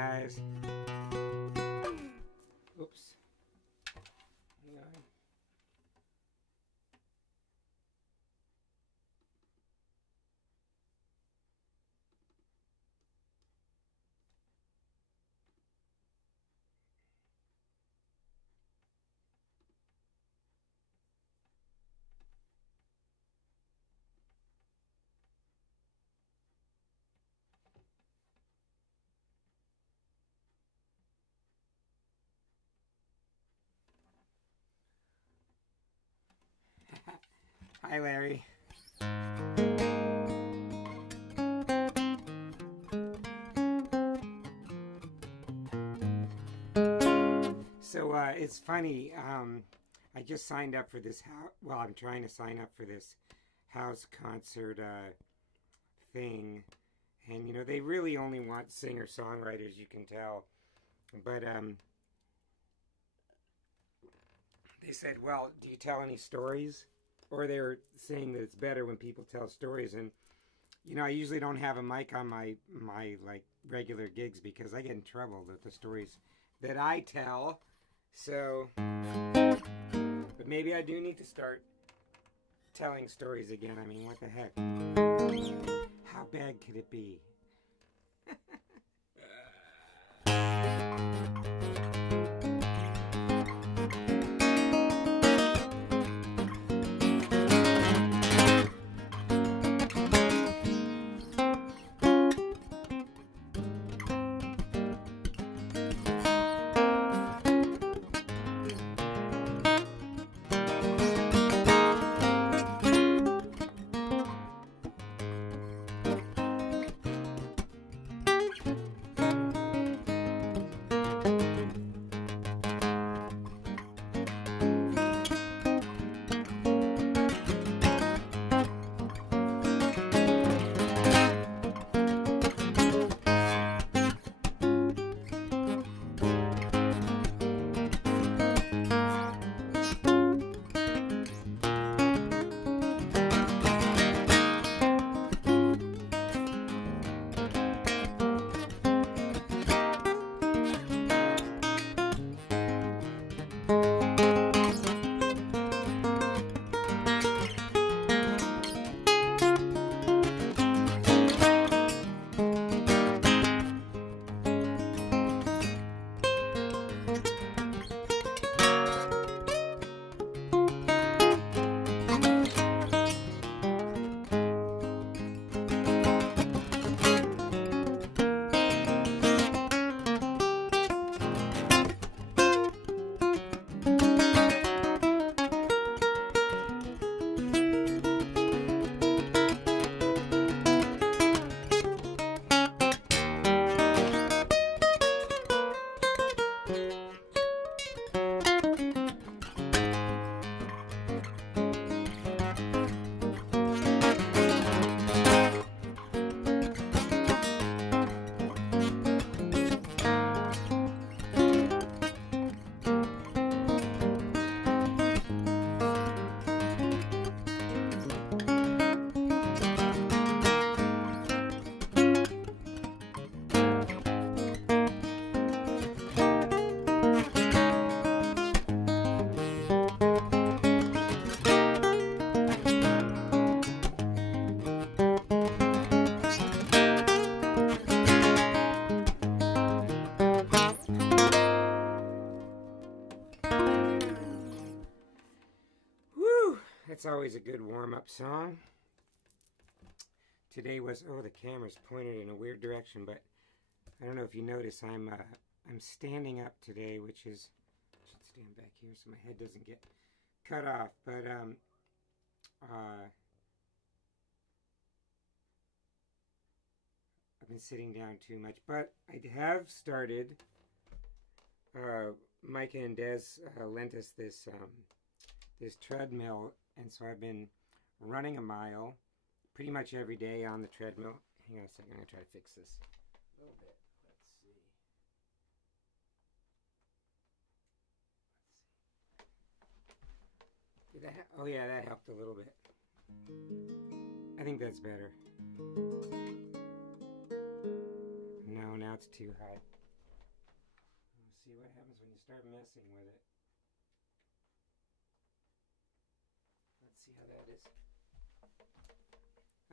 guys. Oops. Hang on. Hi, Larry. So it's funny. I just signed up for this house. Well, I'm trying to sign up for this house concert thing, and you know they really only want singer-songwriters. You can tell, but they said, "Well, do you tell any stories?" Or they're saying that it's better when people tell stories. And you know, I usually don't have a mic on my like regular gigs because I get in trouble with the stories that I tell. So, but maybe I do need to start telling stories again. I mean, what the heck? How bad could it be? It's always a good warm-up song. Today was, oh, the camera's pointed in a weird direction, but I don't know if you notice, I'm standing up today, which is, I should stand back here so my head doesn't get cut off, but I've been sitting down too much, but I have started, Micah and Des lent us this treadmill, and so I've been running a mile pretty much every day on the treadmill. Hang on a second, I'm going to try to fix this a little bit. Let's see. Did that oh yeah, that helped a little bit. I think that's better. No, now it's too high. start messing with it. Let's see how that is.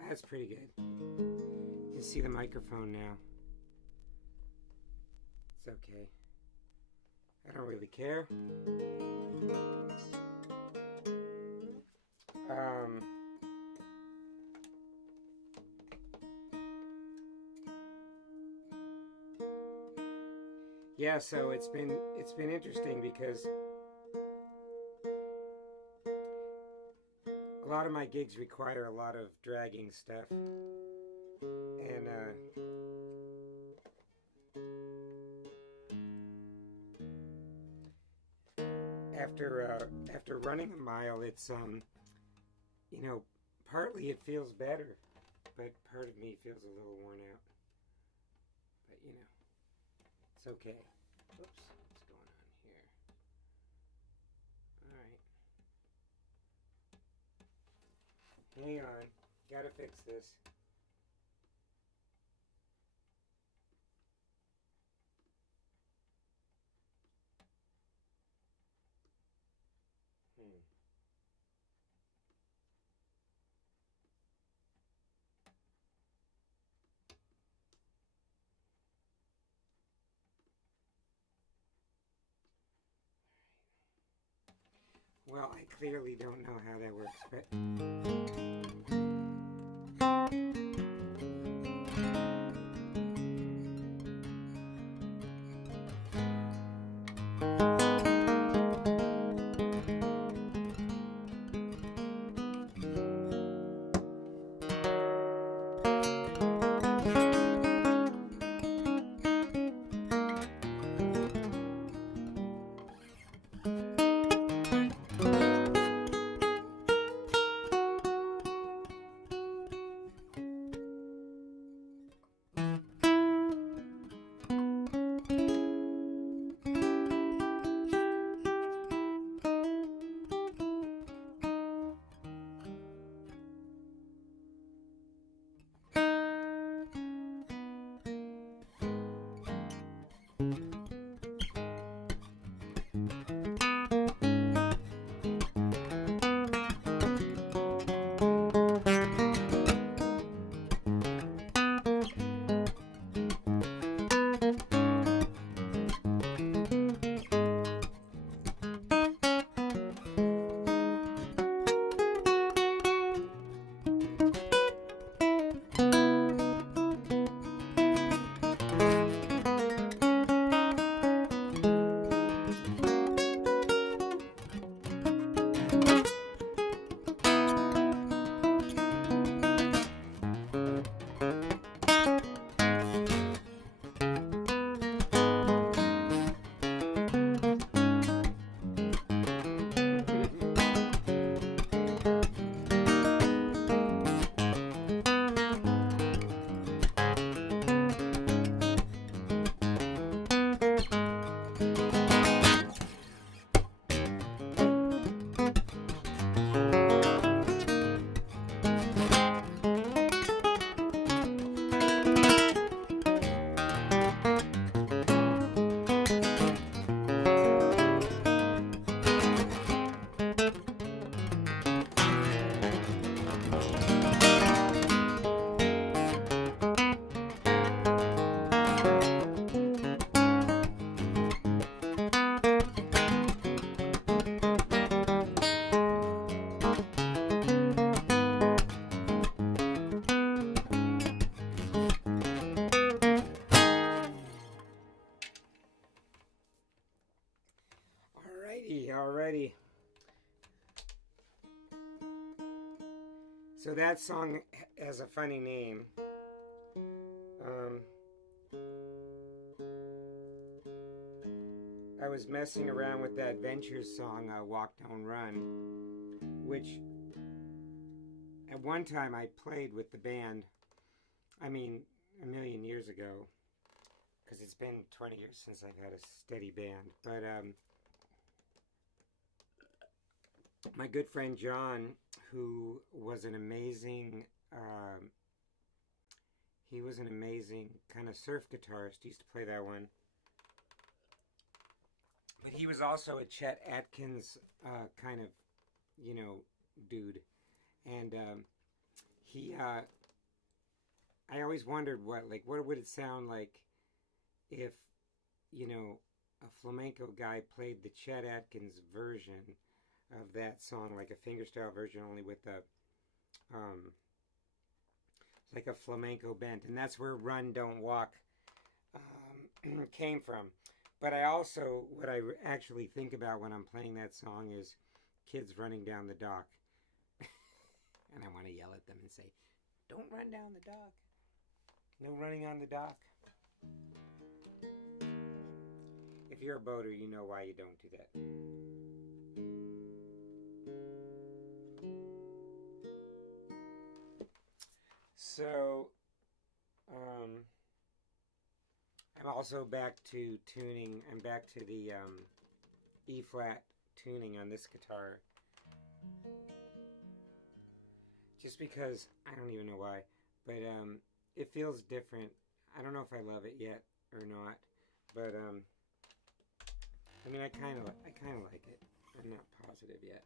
That's pretty good. You can see the microphone now. It's okay. I don't really care. Yeah, so it's been interesting because a lot of my gigs require a lot of dragging stuff, and after running a mile, it's you know, partly it feels better, but part of me feels a little worn out. But you know, it's okay. Oops, what's going on here? All right, hang on, gotta fix this. Well, I clearly don't know how that works, but... Alrighty. So that song has a funny name. I was messing around with that Ventures song, Walk Don't Run, which at one time I played with the band. I mean, a million years ago, because it's been 20 years since I've had a steady band. But my good friend John, who was an amazing, he was an amazing kind of surf guitarist, he used to play that one. But he was also a Chet Atkins kind of, you know, dude. And I always wondered what would it sound like if, you know, a flamenco guy played the Chet Atkins version of that song, like a fingerstyle version, only with the like a flamenco bent, and that's where "Run, Don't Walk" came from. But I also, what I actually think about when I'm playing that song is kids running down the dock, and I want to yell at them and say, "Don't run down the dock. No running on the dock." If you're a boater, you know why you don't do that. So, I'm also back to tuning. I'm back to the E-flat tuning on this guitar. Just because, I don't even know why, but it feels different. I don't know if I love it yet or not, but I mean, I kind of like it. I'm not positive yet.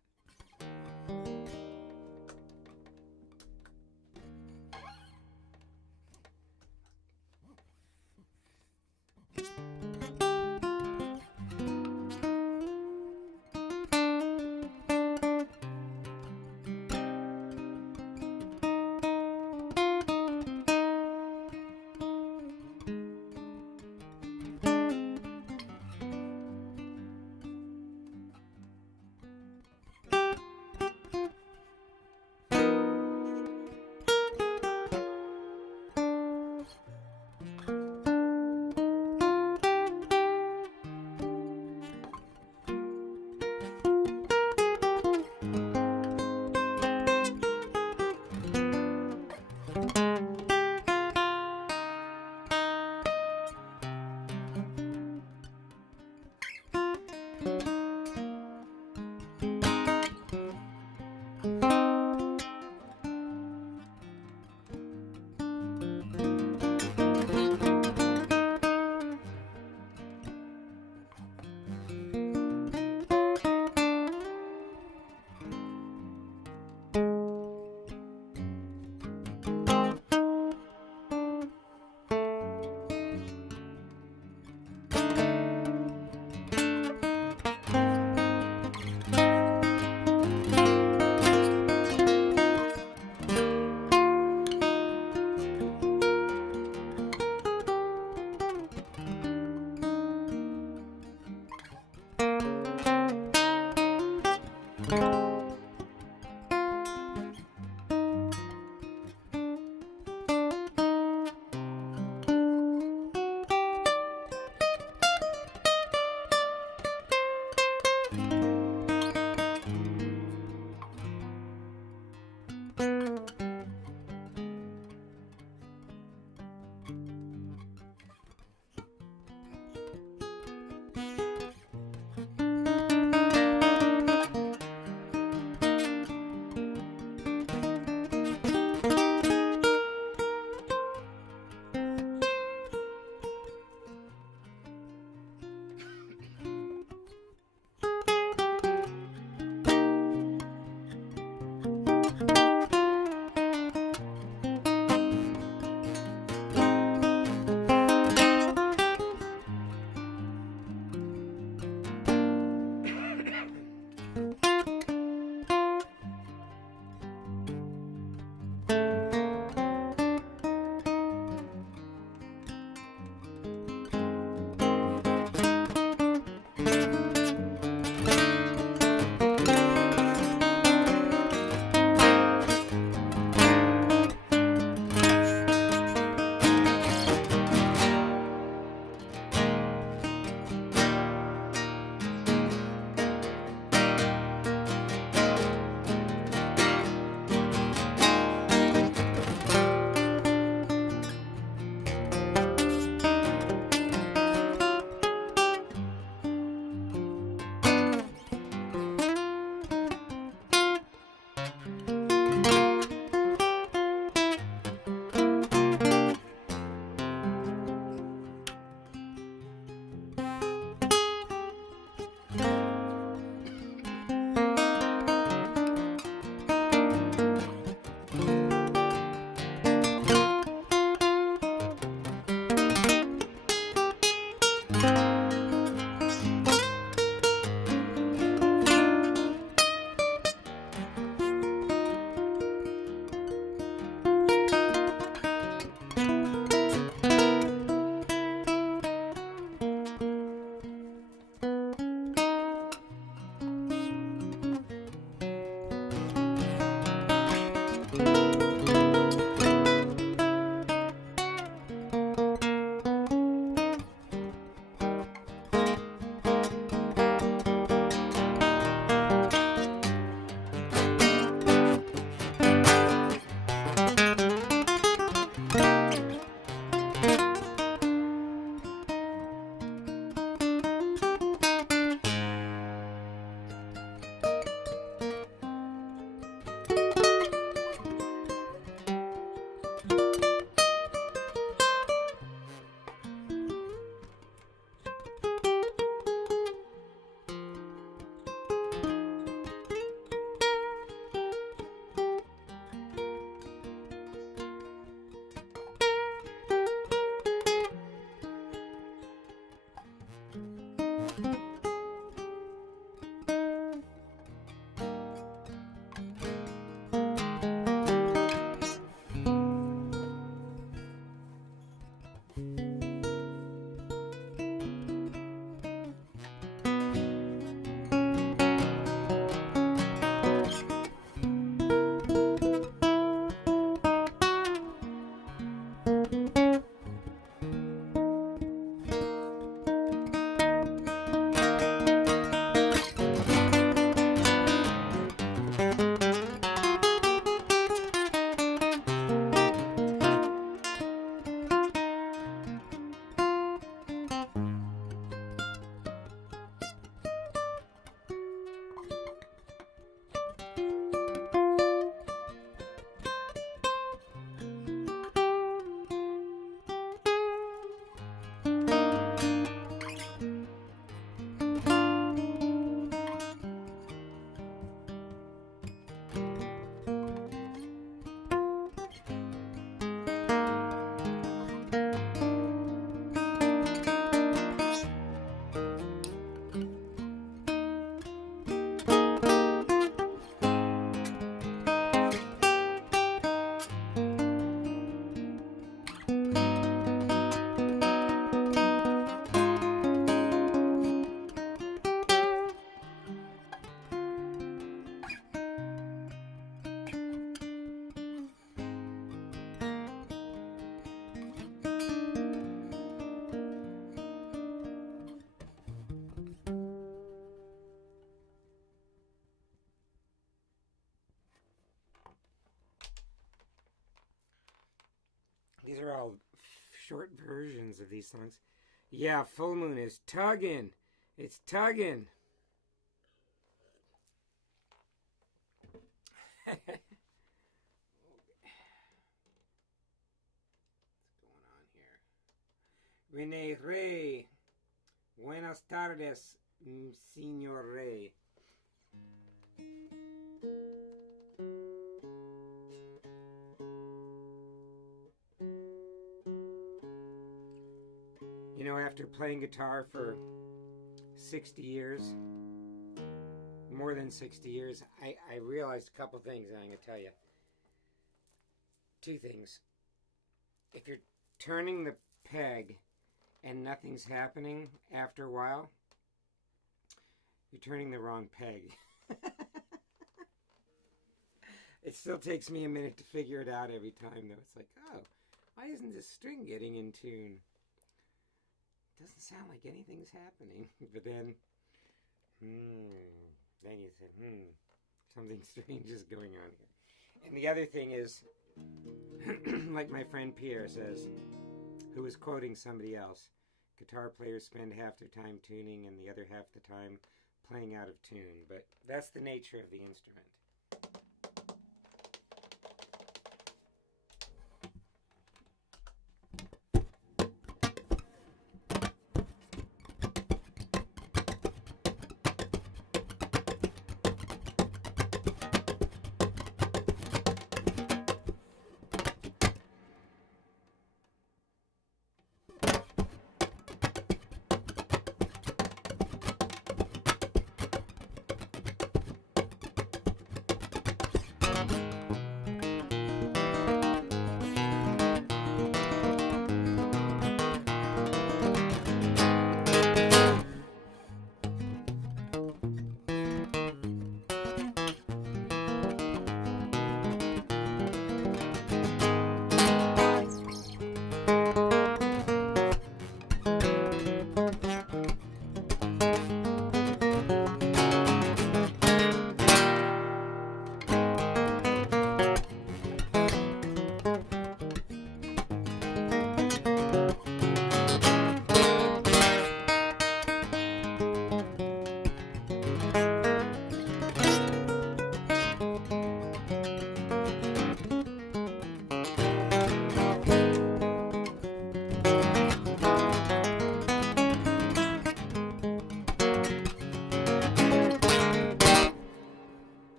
These are all short versions of these songs. Yeah, full moon is tugging. It's tugging. What's going on here? Rene Rey. Buenas tardes, Señor Rey. You know, after playing guitar for 60 years, more than 60 years, I realized a couple things I'm going to tell you. Two things. If you're turning the peg and nothing's happening after a while, you're turning the wrong peg. It still takes me a minute to figure it out every time, though. It's like, oh, why isn't this string getting in tune? Doesn't sound like anything's happening. But then you say, something strange is going on here. And the other thing is, like my friend Pierre says, who was quoting somebody else, guitar players spend half their time tuning and the other half the time playing out of tune. But that's the nature of the instrument.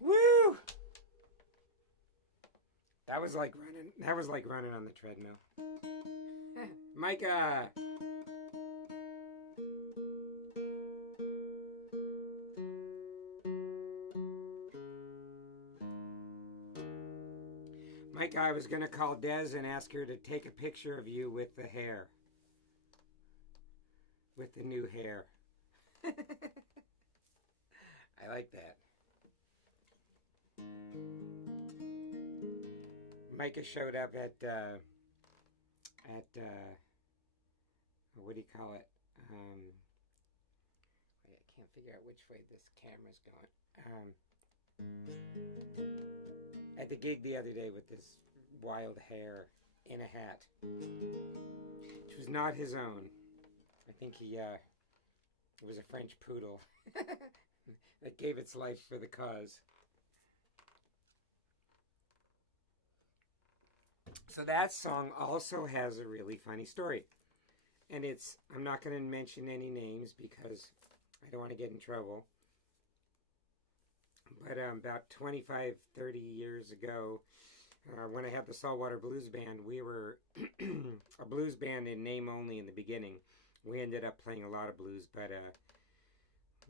Woo! That was like running on the treadmill. Micah! Micah, I was going to call Des and ask her to take a picture of you with the hair. With the new hair. I like that. Micah showed up at what do you call it? I can't figure out which way this camera's going. At the gig the other day with this wild hair in a hat, which was not his own. I think it was a French poodle that gave its life for the cause. So that song also has a really funny story. And I'm not going to mention any names because I don't want to get in trouble. But about 25, 30 years ago, when I had the Saltwater Blues Band, we were a blues band in name only in the beginning. We ended up playing a lot of blues, but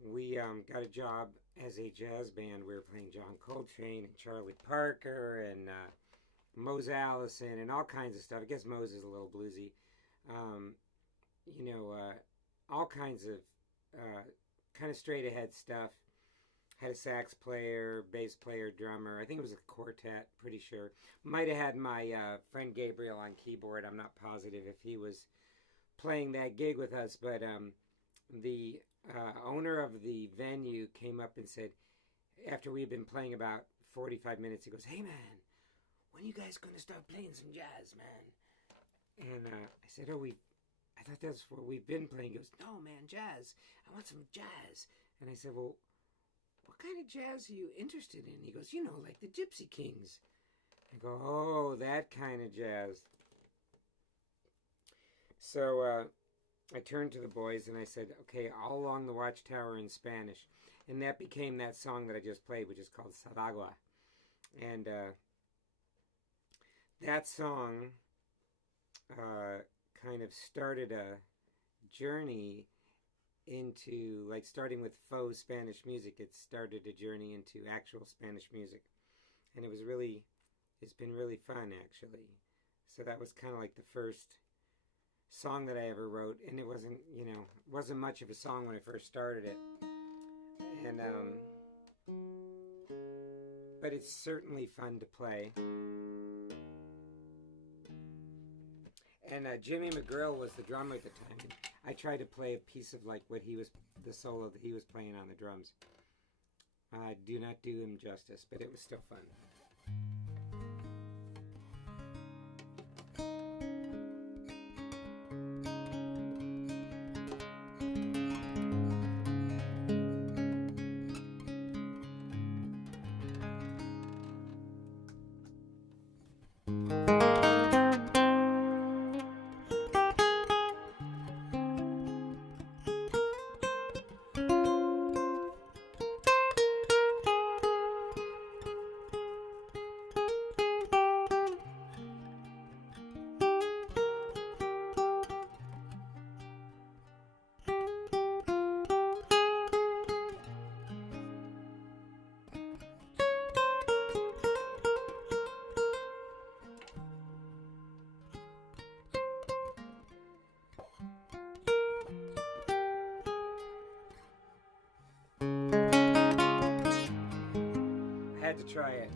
we got a job as a jazz band. We were playing John Coltrane and Charlie Parker and Mose Allison and all kinds of stuff. I guess Mose is a little bluesy. All kinds of kind of straight ahead stuff. had a sax player, bass player, drummer. I think it was a quartet, pretty sure. Might have had my friend Gabriel on keyboard. I'm not positive if he was playing that gig with us, but the owner of the venue came up and said, after we'd been playing about 45 minutes, he goes, "Hey man, when are you guys going to start playing some jazz, man?" And I said, I thought that's what we've been playing. He goes, "No man, jazz. I want some jazz." And I said, "Well, what kind of jazz are you interested in?" He goes, "Like the Gypsy Kings." I go, "Oh, that kind of jazz." So I turned to the boys and I said, "Okay, All Along the Watchtower in Spanish." And that became that song that I just played, which is called Saragua. And that song kind of started a journey into, like, starting with faux Spanish music. It started a journey into actual Spanish music. And it's been really fun, actually. So that was kind of like the first song that I ever wrote, and it wasn't much of a song when I first started it, and but it's certainly fun to play. And Jimmy McGrill was the drummer at the time. And I tried to play a piece of like the solo that he was playing on the drums. I do not do him justice, but it was still fun. Had to try it.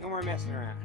No more messing around.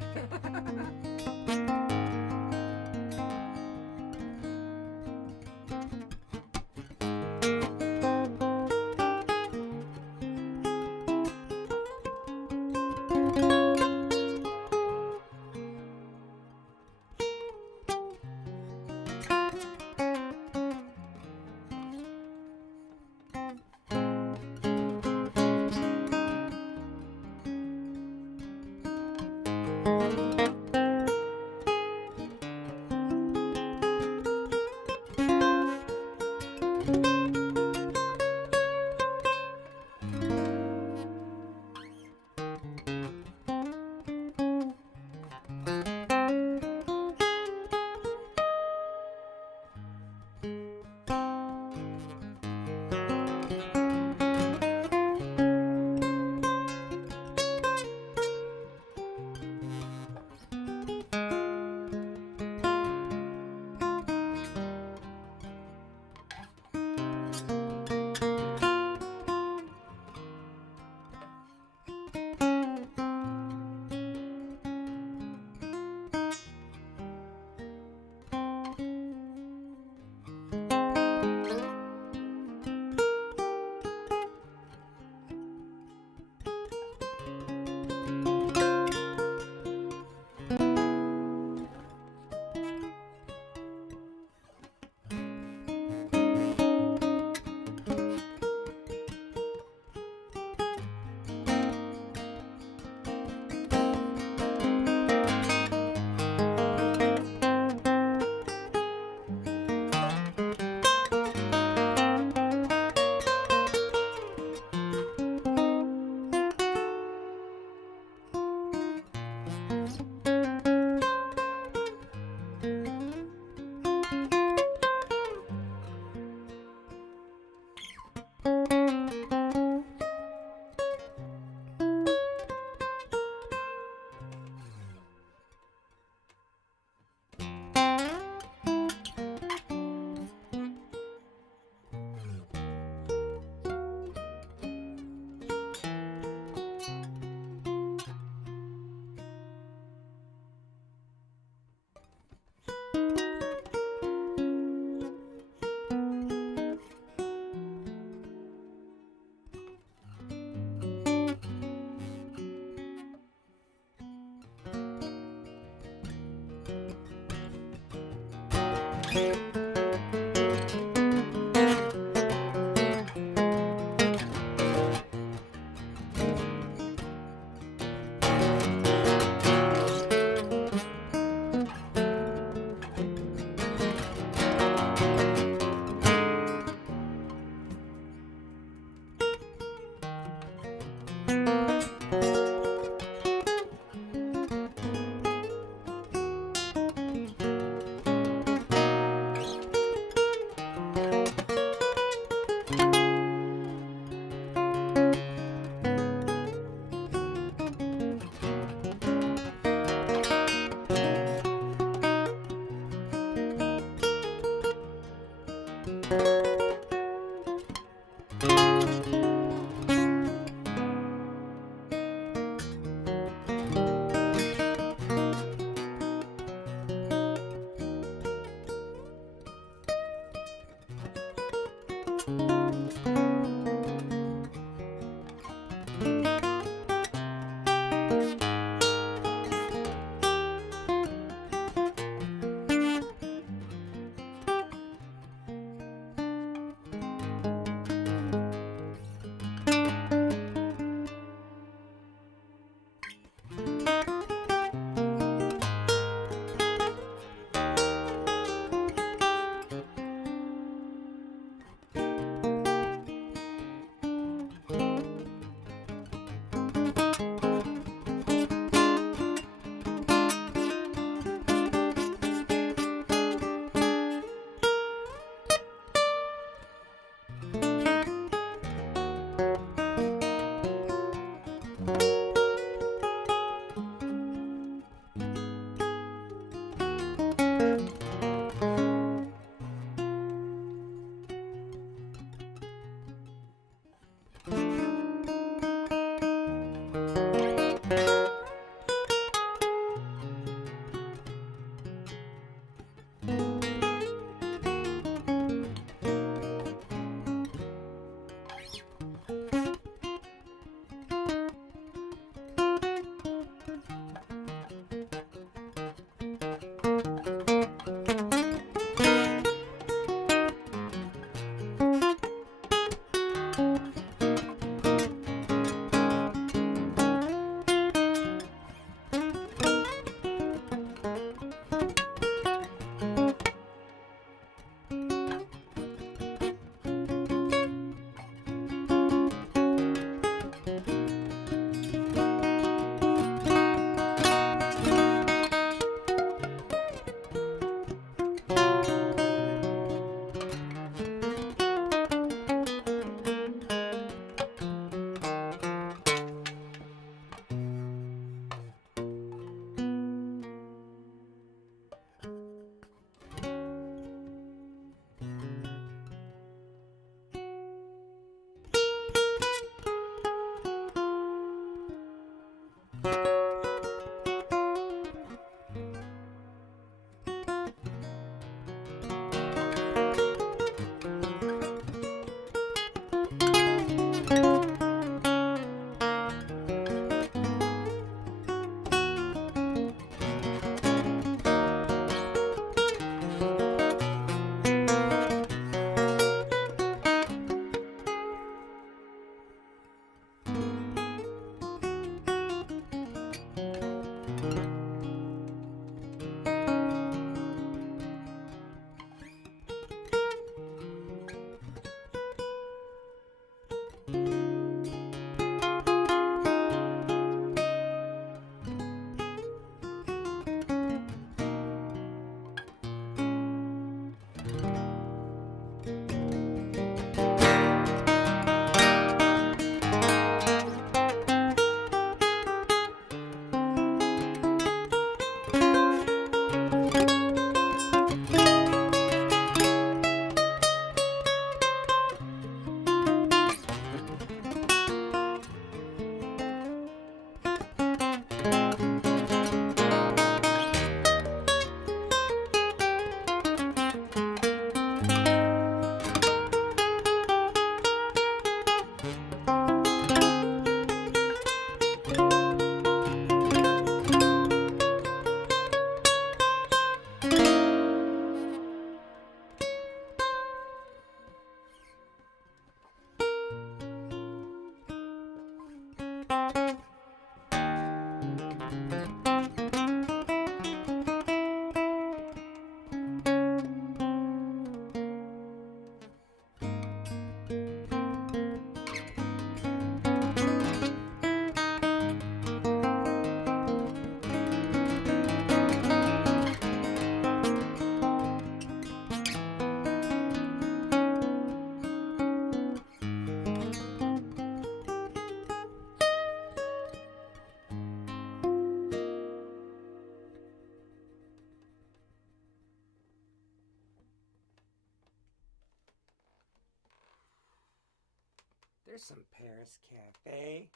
There's some Paris Cafe.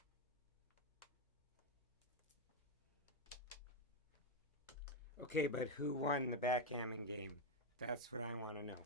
Okay, but who won the backgammon game? That's what I want to know.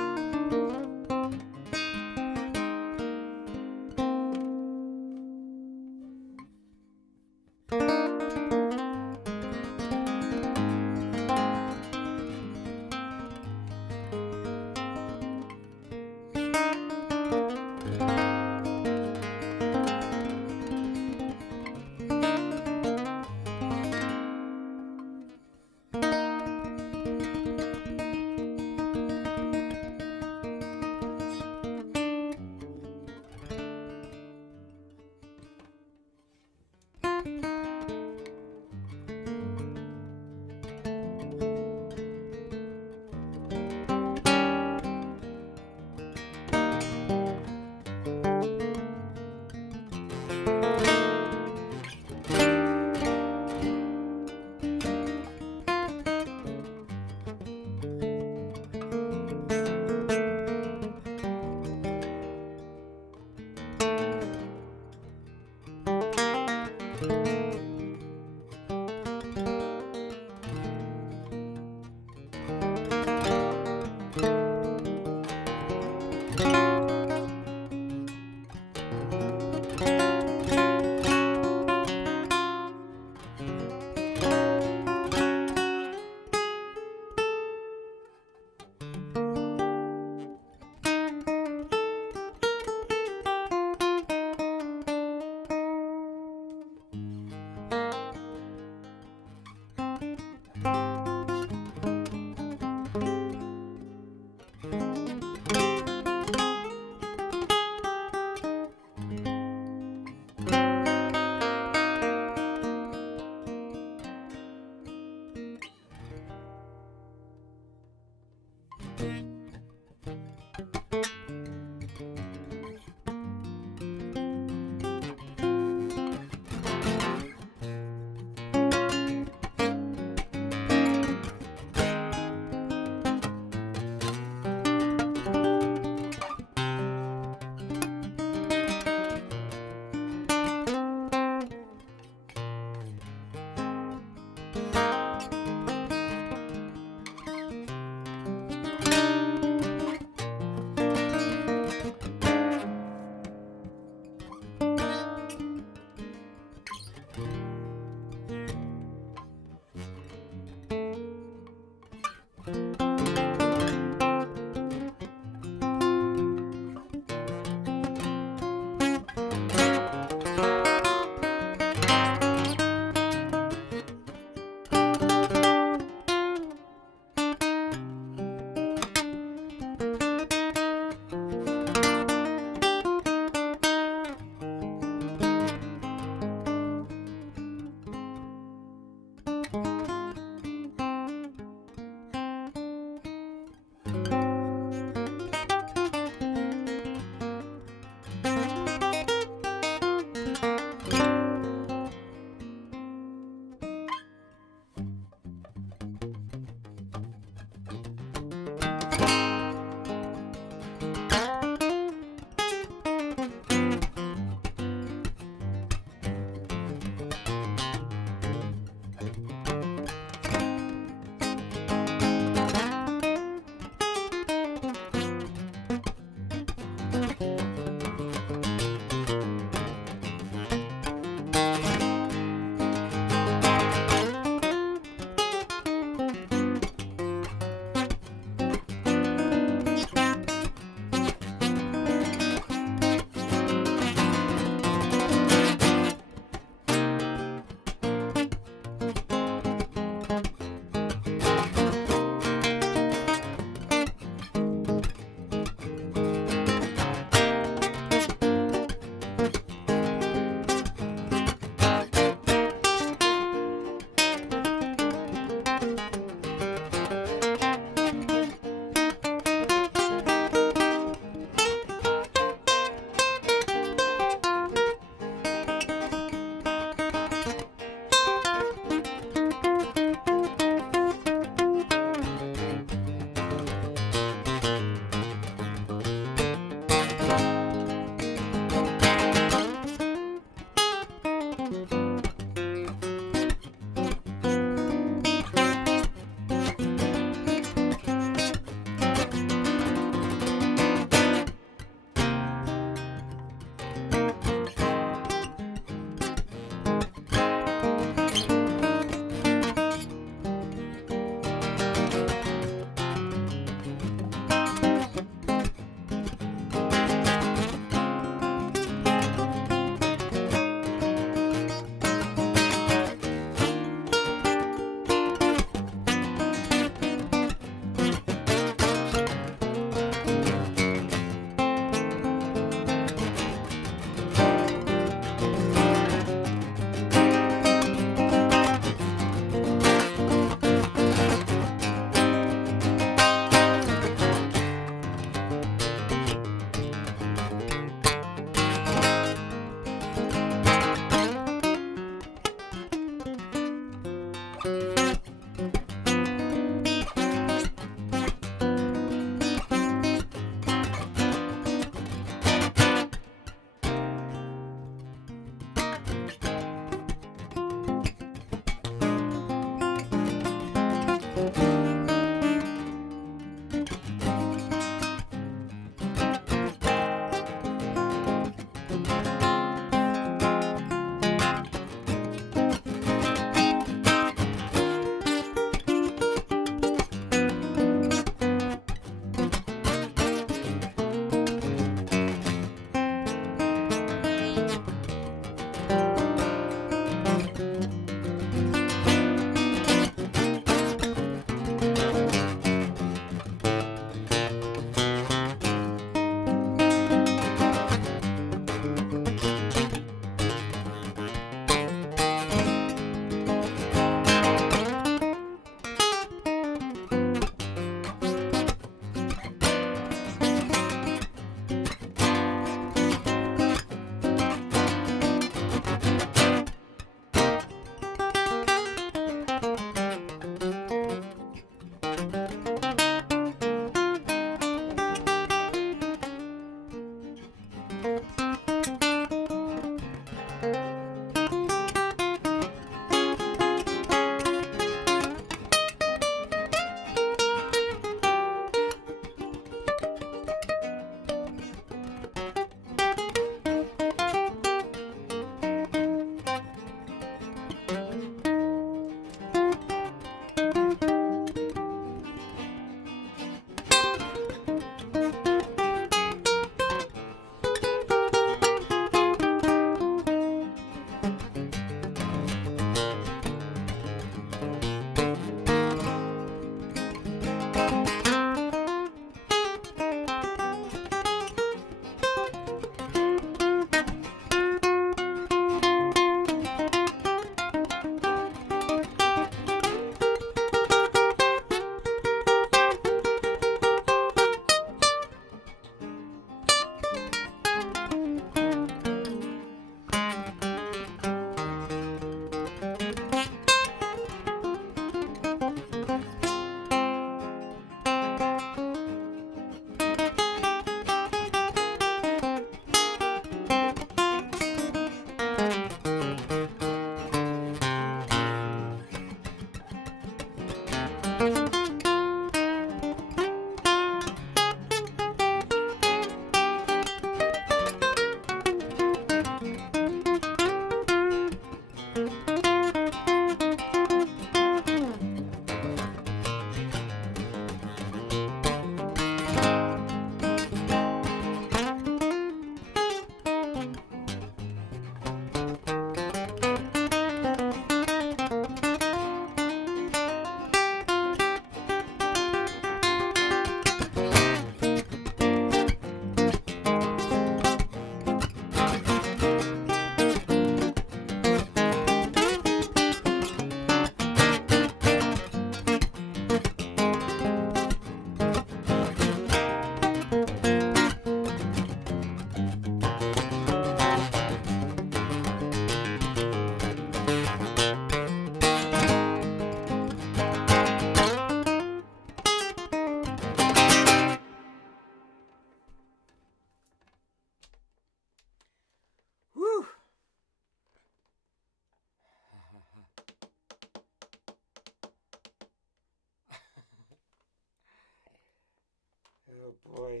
Oh boy.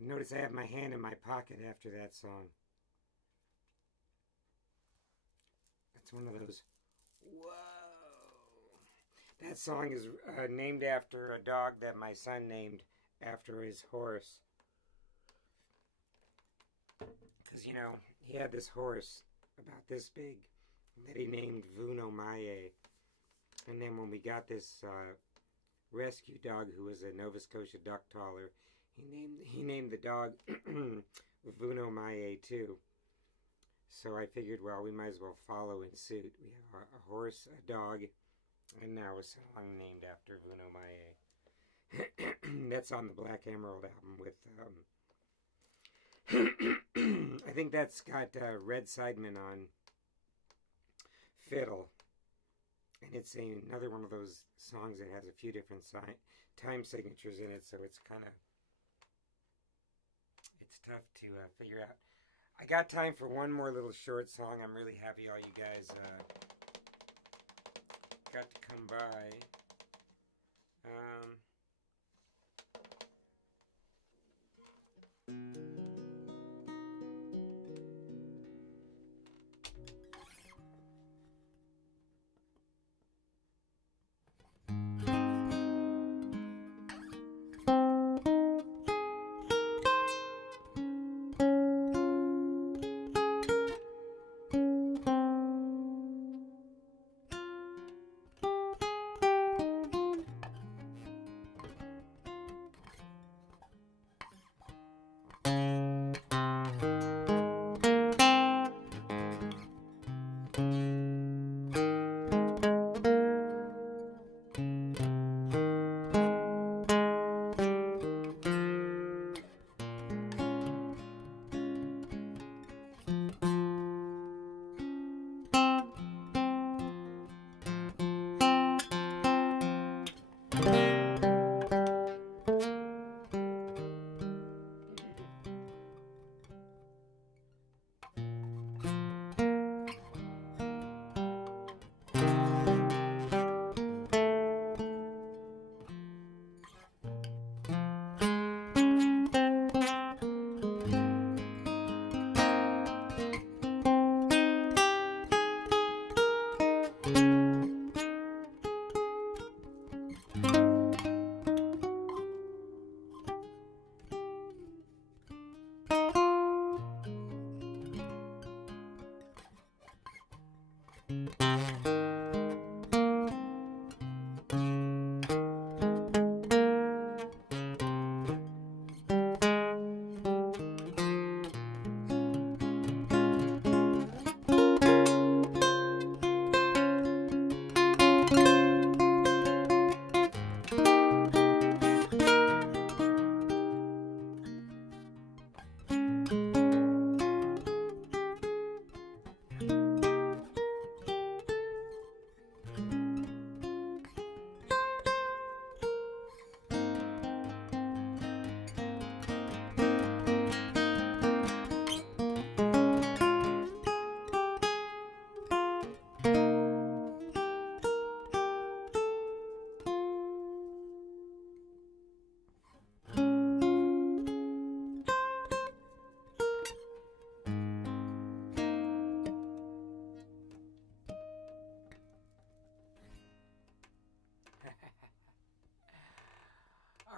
Notice I have my hand in my pocket after that song. That's one of those. Whoa. That song is named after a dog that my son named after his horse. Because, you know, he had this horse about this big that he named Vuno Maye. And then when we got this rescue dog who was a Nova Scotia duck taller, he named the dog Vuno Maye too. So I figured, well, we might as well follow in suit. We have a horse, a dog, and now a song named after Vuno Maye. That's on the Black Emerald album with I think that's got Red Sideman on fiddle. And it's another one of those songs that has a few different time signatures in it, so it's tough to figure out. I got time for one more little short song. I'm really happy all you guys got to come by.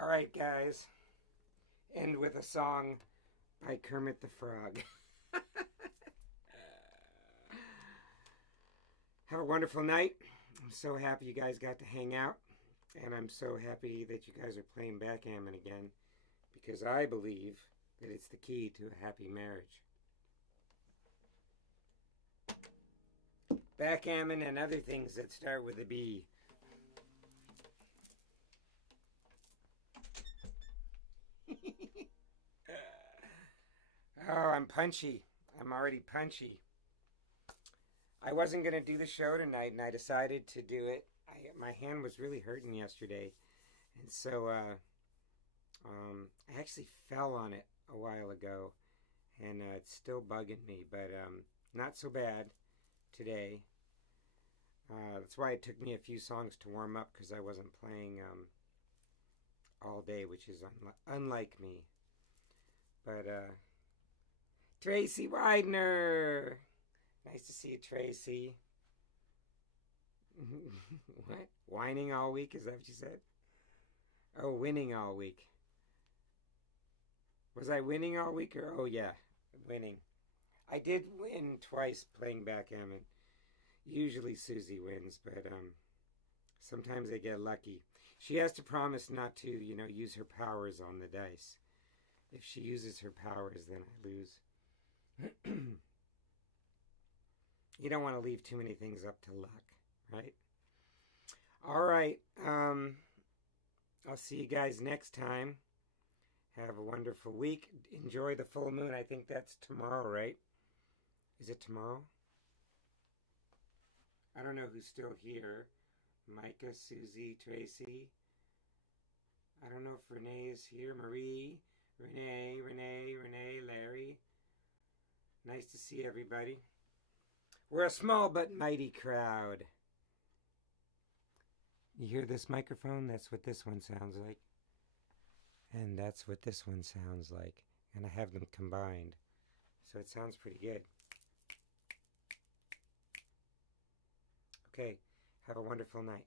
All right, guys. End with a song by Kermit the Frog. Have a wonderful night. I'm so happy you guys got to hang out. And I'm so happy that you guys are playing backgammon again. Because I believe that it's the key to a happy marriage. Backgammon and other things that start with a B. Oh, I'm punchy. I'm already punchy. I wasn't going to do the show tonight, and I decided to do it. My hand was really hurting yesterday. And so I actually fell on it a while ago. And it's still bugging me, but not so bad today. That's why it took me a few songs to warm up, because I wasn't playing all day, which is unlike me. But Tracy Widener, nice to see you, Tracy. What? Whining all week? Is that what you said? Oh, winning all week. Was I winning all week? Or oh yeah, winning. I did win twice playing backgammon. Usually Susie wins, but sometimes I get lucky. She has to promise not to, use her powers on the dice. If she uses her powers, then I lose. You don't want to leave too many things up to luck, right? All right. I'll see you guys next time. Have a wonderful week. Enjoy the full moon. I think that's tomorrow, right? Is it tomorrow? I don't know who's still here. Micah, Susie, Tracy. I don't know if Renee is here. Marie, Renee, Larry. Nice to see everybody. We're a small but mighty crowd. You hear this microphone? That's what this one sounds like. And that's what this one sounds like. And I have them combined. So it sounds pretty good. Okay, have a wonderful night.